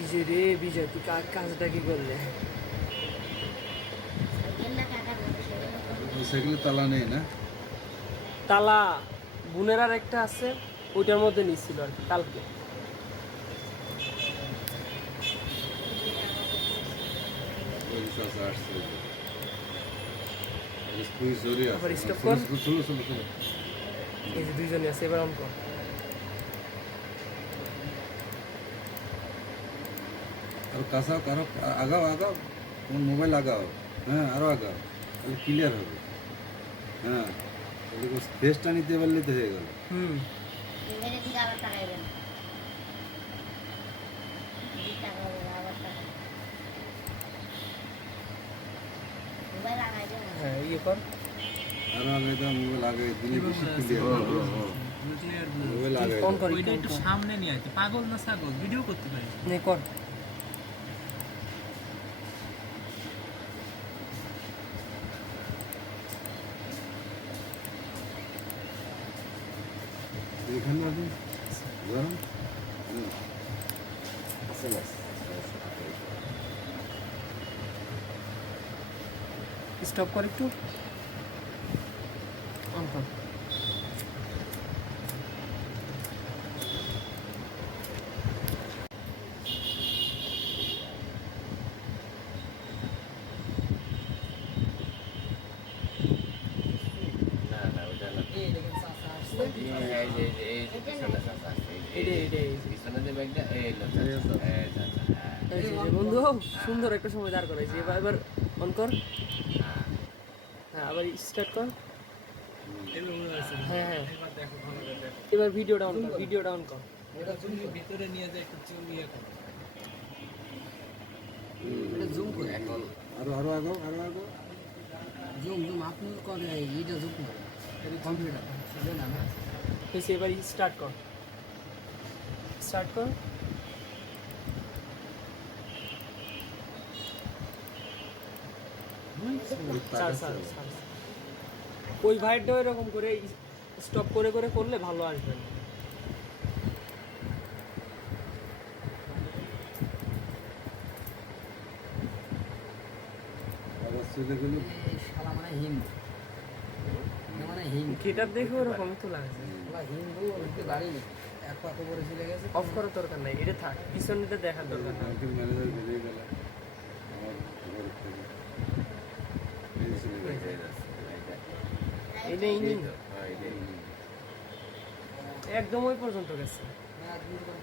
বিজয় রে বিজয়, তুই কাজটা কি করলে? সাইকেলে তালা নেই না? তালা বোনের আর একটা আছে, ওইটার মধ্যে নিচ্ছিল আর কি কালকে। আবার স্টপ কর। এই যে দুইজনে আছে, এবার অন কর। আর কাছে কারো আগাও আগাও, তোমার মোবাইল আগাও, হ্যাঁ আরো আগাও, তাহলে ক্লিয়ার হবে। হ্যাঁ ফেসটা নিতে পারলে তো হয়ে গেল। হুম, হ্যাঁ ইয়ে কর। আরো আগে দাও, মোবাইল আগে দিলে বেশি ক্লিয়ার হবে। মোবাইল আগে ফোন কর, ওইটা একটু সামনে নিয়ে আয়, পাগল না ছাগল, ভিডিও করতে পারি। নে কর। এখানে আপনি গরম স্টপ কর একটু, অন কর। এই দেখেন চাচা আসছে। এই যে বন্ধু সুন্দর একটা সময় দাঁড় করাইছি। এবার এবার অন কর। হ্যাঁ আবার স্টার্ট কর। হ্যাঁ হ্যাঁ, এবার দেখো ভালো করে দেখো। এবার ভিডিও ডাউন কর, ভিডিও ডাউন কর। এটা তুমি ভিতরে নিয়ে যায় একটু ইয়ে করো। এটা জুম করে আরো আরো আগাও, আরো আগাও। জুম আপনি করে এইটা জুম করে কম্পিউটার সেটা না না হয়েছে, এবার স্টার্ট কর, স্টার্ট কর। ছাড়, ছাড়, ছাড়। ওই ভাইটা এরকম করে স্টপ করে করে করলে ভালো আসবে না। আবার চলে গেল। এই শালা মানে হিন্দু মানে হিন্দু গেটার দেখে ওরকম তো লাগছে। শালা হিন্দু ওইতে বাড়ি নেই এক পা করে চলে গেছে অফ করার দরকার নাই, এটা থাক, পিছনটা দেখার দরকার নাই। মার্কেট ম্যানেজার বেরিয়ে গেল আমার খবর থেকে। এই চলে গেছে। এটাই নি, একদম ওই পর্যন্ত গেছে। হ্যাঁ, একদম করে